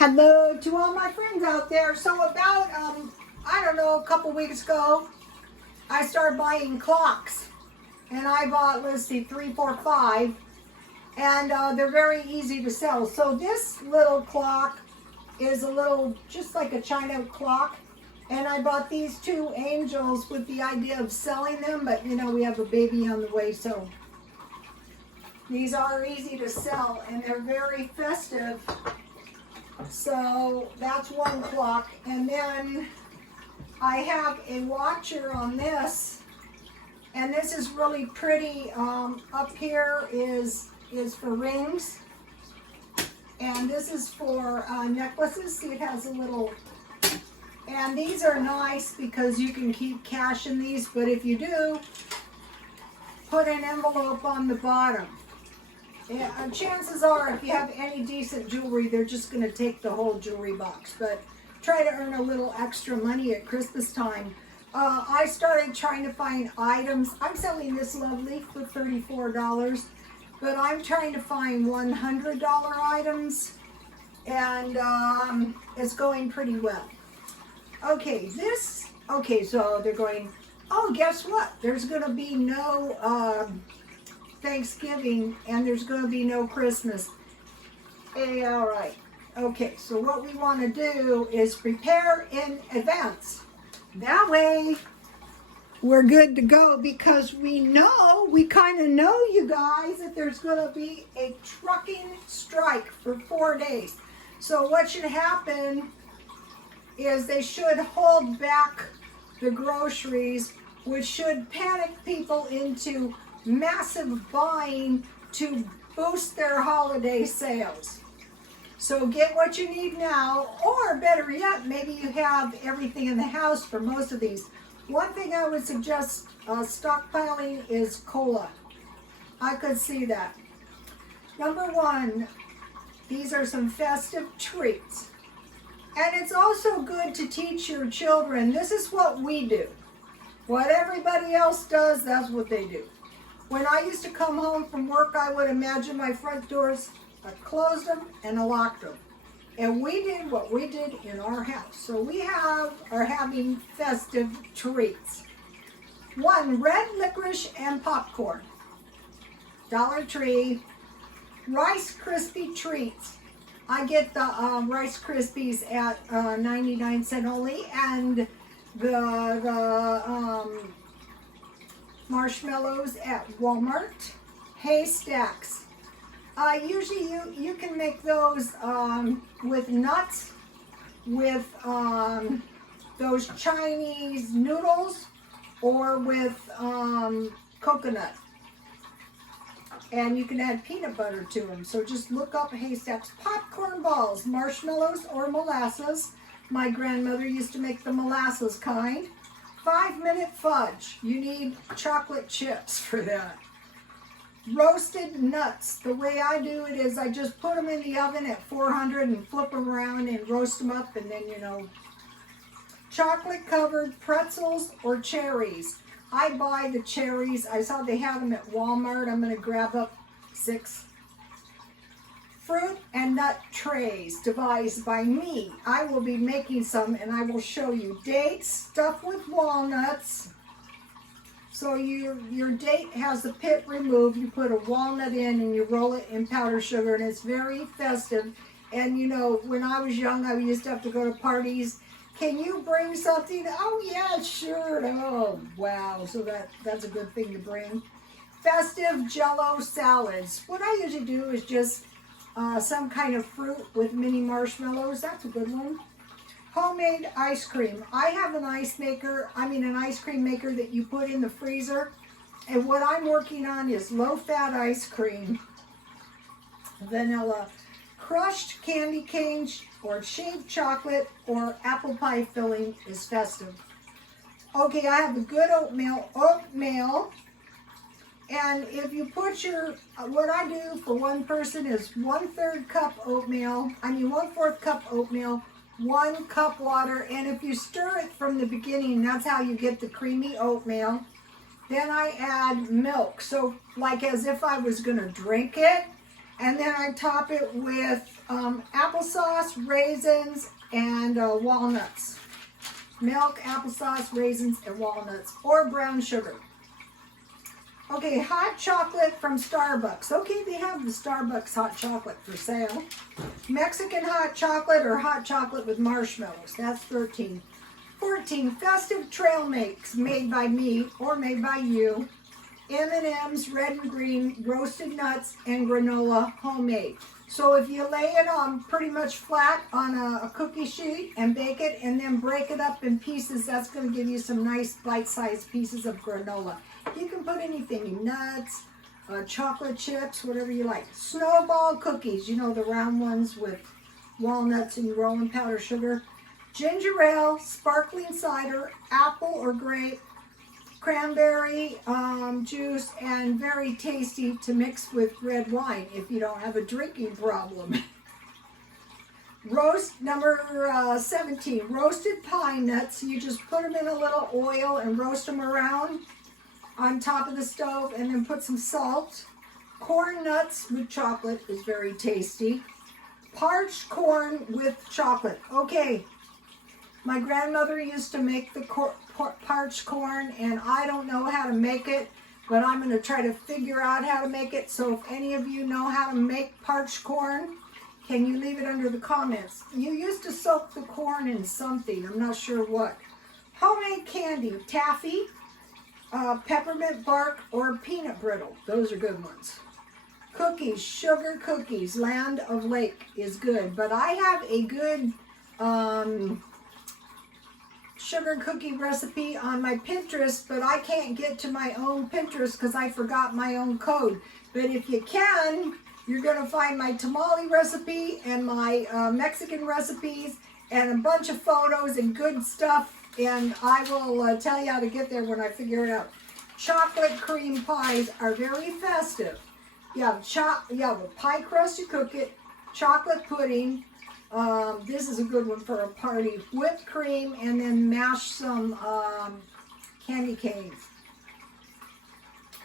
Hello to all my friends out there. So about, I don't know, a couple weeks ago, I started buying clocks. And I bought, let's see, 3, 4, 5. And they're very easy to sell. So this little clock is a little, just like a China clock. And I bought these 2 angels with the idea of selling them. But, you know, we have a baby on the way, so these are easy to sell. And they're very festive. So that's one clock, and then I have a watcher on this, and this is really pretty. Up here is for rings, and this is for necklaces. See, it has a little, and these are nice because you can keep cash in these, but if you do, put an envelope on the bottom. Yeah, chances are, if you have any decent jewelry, they're just going to take the whole jewelry box. But try to earn a little extra money at Christmas time. I started trying to find items. I'm selling this lovely for $34, but I'm trying to find $100 items, and it's going pretty well. Okay, so they're going, oh, guess what? There's going to be no Thanksgiving, and there's going to be no Christmas. Hey, all right. Okay, so what we want to do is prepare in advance. That way, we're good to go, because we kind of know, you guys, that there's going to be a trucking strike for 4 days. So what should happen is they should hold back the groceries, which should panic people into massive buying to boost their holiday sales. So get what you need now, or better yet, maybe you have everything in the house for most of these. One thing I would suggest stockpiling is cola. I could see that. Number 1, these are some festive treats. And it's also good to teach your children, this is what we do. What everybody else does, that's what they do. When I used to come home from work, I would imagine my front doors, I closed them and I locked them. And we did what we did in our house. So we are having festive treats. 1, red licorice and popcorn. Dollar Tree. Rice Krispie treats. I get the Rice Krispies at 99 cents only, and the marshmallows at Walmart. Haystacks. Usually you can make those with nuts, with those Chinese noodles, or with coconut. And you can add peanut butter to them. So just look up Haystacks. Popcorn balls, marshmallows or molasses. My grandmother used to make the molasses kind. 5-minute fudge. You need chocolate chips for that. Roasted nuts. The way I do it is I just put them in the oven at 400 and flip them around and roast them up, and then, you know. Chocolate covered pretzels or cherries. I buy the cherries. I saw they have them at Walmart. I'm going to grab up 6. Fruit and nut trays devised by me. I will be making some, and I will show you. Dates stuffed with walnuts. So your date has the pit removed. You put a walnut in and you roll it in powdered sugar, and it's very festive. And you know, when I was young, I used to have to go to parties. Can you bring something? Oh yeah, sure. Oh wow, so that's a good thing to bring. Festive Jello salads. What I usually do is just some kind of fruit with mini marshmallows. That's a good one. Homemade ice cream. I have an ice cream maker that you put in the freezer. And what I'm working on is low-fat ice cream. Vanilla. Crushed candy canes or shaved chocolate or apple pie filling is festive. Okay, I have the good oatmeal. And if you put what I do for one person is 1/3 cup oatmeal, 1/4 cup oatmeal, 1 cup water, and if you stir it from the beginning, that's how you get the creamy oatmeal. Then I add milk, so like as if I was gonna drink it, and then I top it with apple applesauce, raisins, and walnuts. Milk, applesauce, raisins, and walnuts, or brown sugar. Okay, hot chocolate from Starbucks. Okay, they have the Starbucks hot chocolate for sale. Mexican hot chocolate or hot chocolate with marshmallows. That's 13. 14, festive trail mix made by me or made by you. M&M's, red and green, roasted nuts, and granola, homemade. So if you lay it on pretty much flat on a cookie sheet and bake it and then break it up in pieces, that's going to give you some nice bite-sized pieces of granola. You can put anything, nuts, chocolate chips, whatever you like. Snowball cookies, you know, the round ones with walnuts and rolling powder sugar. Ginger ale, sparkling cider, apple or grape, cranberry juice, and very tasty to mix with red wine if you don't have a drinking problem. Roast number 17, roasted pine nuts. You just put them in a little oil and roast them around on top of the stove, and then put some salt. Corn nuts with chocolate is very tasty. Parched corn with chocolate. Okay, my grandmother used to make the parched corn, and I don't know how to make it, but I'm going to try to figure out how to make it. So if any of you know how to make parched corn, can you leave it under the comments? You used to soak the corn in something, I'm not sure what. Homemade candy, taffy, peppermint bark, or peanut brittle. Those are good ones. Cookies, sugar cookies, Land of Lake is good, but I have a good sugar cookie recipe on my Pinterest, but I can't get to my own Pinterest because I forgot my own code. But if you can, you're going to find my tamale recipe and my Mexican recipes and a bunch of photos and good stuff, and I will tell you how to get there when I figure it out. Chocolate cream pies are very festive. You have a pie crust, you cook it, chocolate pudding. This is a good one for a party. Whipped cream, and then mash some candy canes.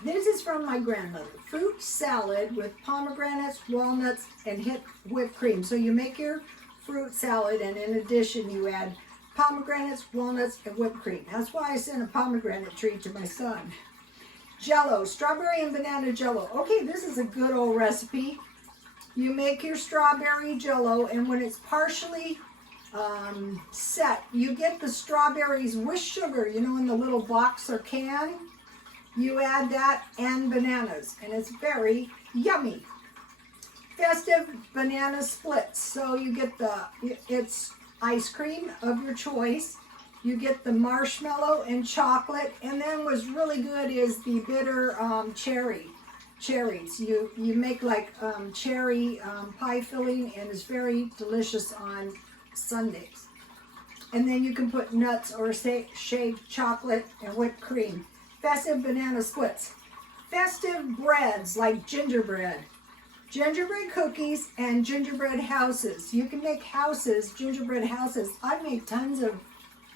This is from my grandmother. Fruit salad with pomegranates, walnuts, and whipped cream. So you make your fruit salad, and in addition you add pomegranates, walnuts, and whipped cream. That's why I sent a pomegranate treat to my son. Jello, strawberry and banana jello. Okay, this is a good old recipe. You make your strawberry jello, and when it's partially set, you get the strawberries with sugar, you know, in the little box or can. You add that and bananas, and it's very yummy. Festive banana splits. So you get it's ice cream of your choice. You get the marshmallow and chocolate, and then what's really good is the bitter cherries. You make like cherry pie filling, and it's very delicious on Sundays. And then you can put nuts or shaved chocolate and whipped cream. Festive banana splits. Festive breads like gingerbread. Gingerbread cookies and gingerbread houses. You can make houses, gingerbread houses. I make tons of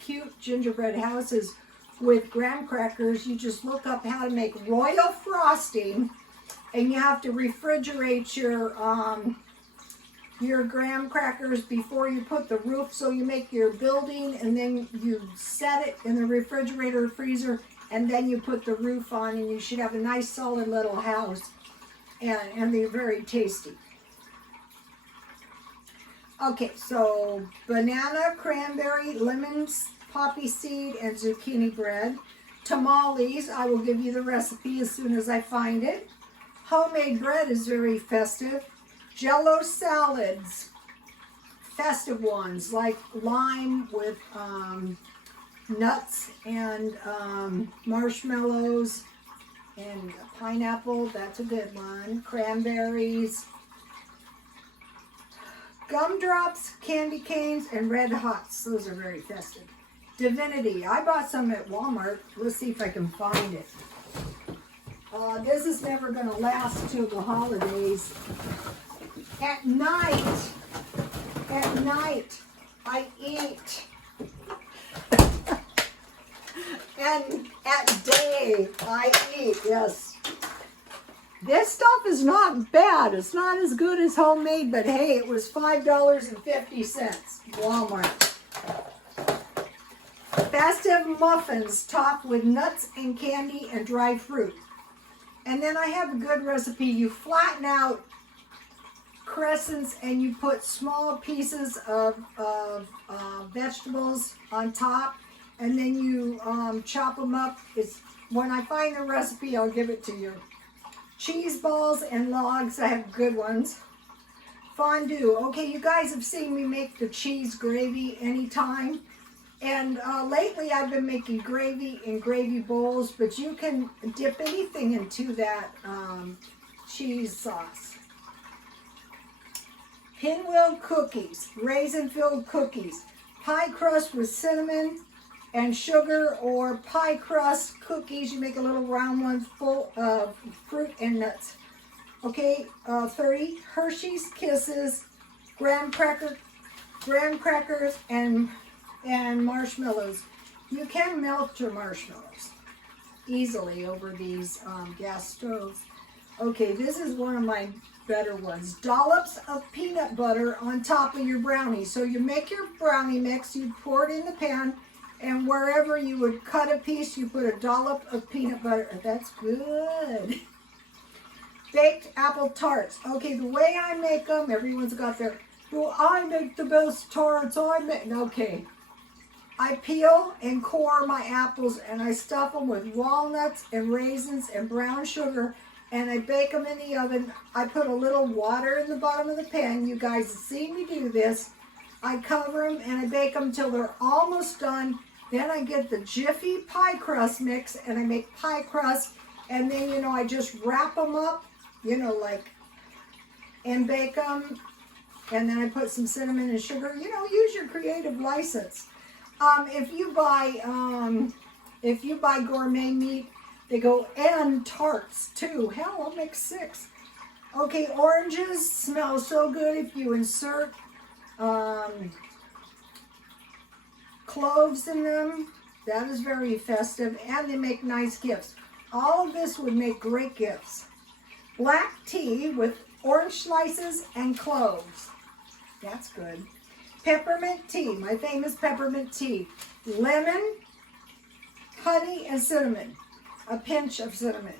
cute gingerbread houses with graham crackers. You just look up how to make royal frosting, and you have to refrigerate your graham crackers before you put the roof. So you make your building, and then you set it in the refrigerator or freezer, and then you put the roof on, and you should have a nice solid little house, and they're very tasty. Okay, so banana, cranberry, lemons, poppy seed, and zucchini bread. Tamales, I will give you the recipe as soon as I find it. Homemade bread is very festive. Jello salads, festive ones like lime with nuts and marshmallows and pineapple, that's a good one. Cranberries. Gumdrops, candy canes, and red hots. Those are very festive. Divinity. I bought some at Walmart. Let's see if I can find it. This is never going to last till the holidays. At night, I eat. And at day, I eat, yes. This stuff is not bad. It's not as good as homemade, but hey, it was $5.50. Walmart. Festive muffins topped with nuts and candy and dried fruit. And then I have a good recipe. You flatten out crescents and you put small pieces of vegetables on top, and then you chop them up. When I find the recipe, I'll give it to you. Cheese balls and logs, I have good ones. Fondue. Okay, you guys have seen me make the cheese gravy anytime. And lately I've been making gravy in gravy bowls, but you can dip anything into that cheese sauce. Pinwheel cookies, raisin-filled cookies, pie crust with cinnamon and sugar, or pie crust cookies. You make a little round one full of fruit and nuts. Okay, 30 Hershey's Kisses, graham crackers, and marshmallows. You can melt your marshmallows easily over these gas stoves. Okay, this is one of my better ones. Dollops of peanut butter on top of your brownie. So you make your brownie mix, you pour it in the pan, and wherever you would cut a piece, you put a dollop of peanut butter. That's good. Baked apple tarts. Okay, the way I make them, everyone's got their, well, I make the best tarts. Okay. I peel and core my apples and I stuff them with walnuts and raisins and brown sugar, and I bake them in the oven. I put a little water in the bottom of the pan. You guys have seen me do this. I cover them and I bake them till they're almost done. Then I get the Jiffy pie crust mix and I make pie crust, and then, I just wrap them up, and bake them. And then I put some cinnamon and sugar. Use your creative license. If you buy gourmet meat, they go, and tarts too. Hell, I'll make 6. Okay, oranges smell so good if you insert cloves in them. That is very festive, and they make nice gifts. All of this would make great gifts. Black tea with orange slices and cloves. That's good. Peppermint tea, my famous peppermint tea. Lemon, honey, and cinnamon. A pinch of cinnamon.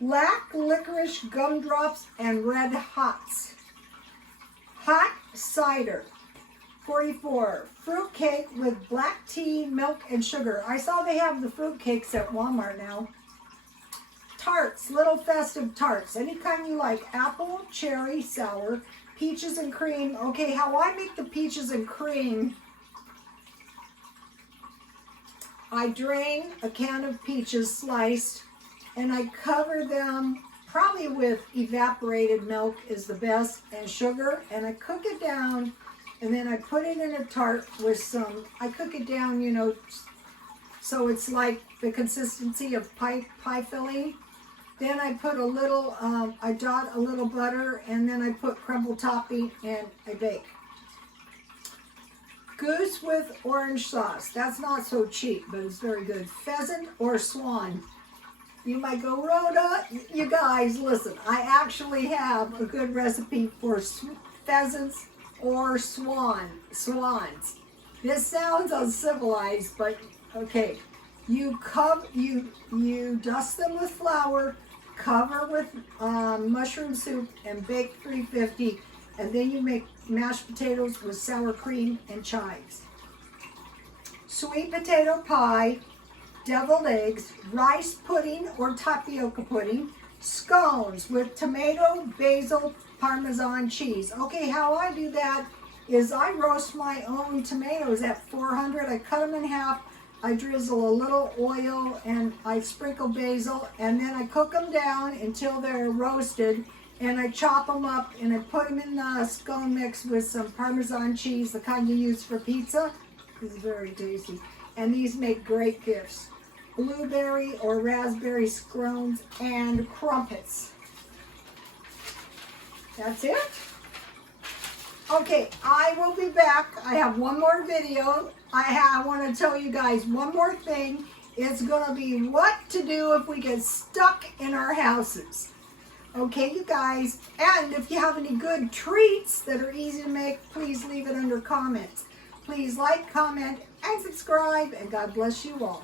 Black licorice gumdrops and red hots. Hot cider. 44. Fruit cake with black tea, milk, and sugar. I saw they have the fruit cakes at Walmart now. Tarts, little festive tarts. Any kind you like. Apple, cherry, sour, peaches and cream. Okay, how I make the peaches and cream, I drain a can of peaches sliced and I cover them probably with evaporated milk is the best, and sugar, and I cook it down, and then I put it in a tart with some, I cook it down, so it's like the consistency of pie filling. Then I put a little, I dot a little butter, and then I put crumble topping, and I bake. Goose with orange sauce. That's not so cheap, but it's very good. Pheasant or swan. You might go, Rhoda, you guys, listen. I actually have a good recipe for pheasants or swans. This sounds uncivilized, but okay. You dust them with flour, cover with mushroom soup, and bake 350. And then you make mashed potatoes with sour cream and chives. Sweet potato pie, deviled eggs, rice pudding or tapioca pudding, scones with tomato, basil, Parmesan cheese. Okay, how I do that is I roast my own tomatoes at 400. I cut them in half. I drizzle a little oil and I sprinkle basil, and then I cook them down until they're roasted, and I chop them up and I put them in the scone mix with some Parmesan cheese, the kind you use for pizza. It's very tasty. And these make great gifts. Blueberry or raspberry scones and crumpets. That's it. Okay, I will be back. I have one more video. I want to tell you guys one more thing. It's going to be what to do if we get stuck in our houses. Okay, you guys. And if you have any good treats that are easy to make, please leave it under comments. Please like, comment, and subscribe, and God bless you all.